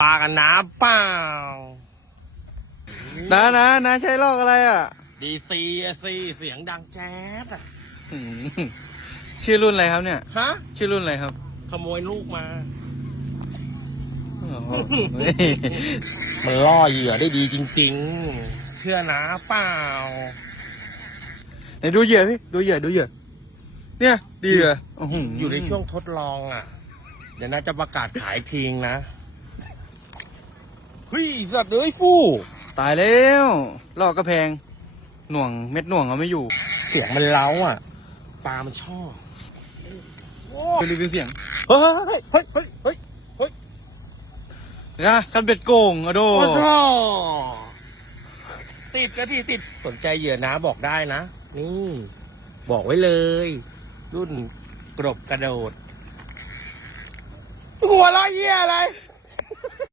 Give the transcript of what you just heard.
ปลากันน้ำเปล่านะนะนะใช้ลอกอะไรอะดีซีซีเสียงดังแจ๊ดอะอืมชื่อรุ่นอะไรครับเนี่ย ฮะ ชื่อรุ่นอะไรครับ ขโมยลูกมาโอ้โหเฮ้ยมันล่อเหยื่อได้ดีจริง ๆ เชื่อนะเปล่า ไหนดูเหยื่อพี่ดูเหยื่อดูเหยื่อเนี่ย ดีเหยื่ออื้อหื อยู่ในช่วงทดลองอะ เดี๋ยวน่าจะประกาศขายทิ้งนะ เฮ้ยสัตว์เอ้ยฟู่ตายแล้วลอกก็แพง หน่วงเม็ดหน่วงเอาไม่อยู่ เสียงมันเล้าอะ ปลามันชอบดูรีวิวเสียง เฮ้ยเฮ้ยเฮ้ยเฮ้ยเฮ้ยนะคันเบ็ดโกงอะโดโอ้โหติดก็ที่ติดสนใจเหยื่อนะบอกได้นะ นี่ บอกไว้เลย รุ่นกรบกระโดด หัวเราะเยี่ยอะไร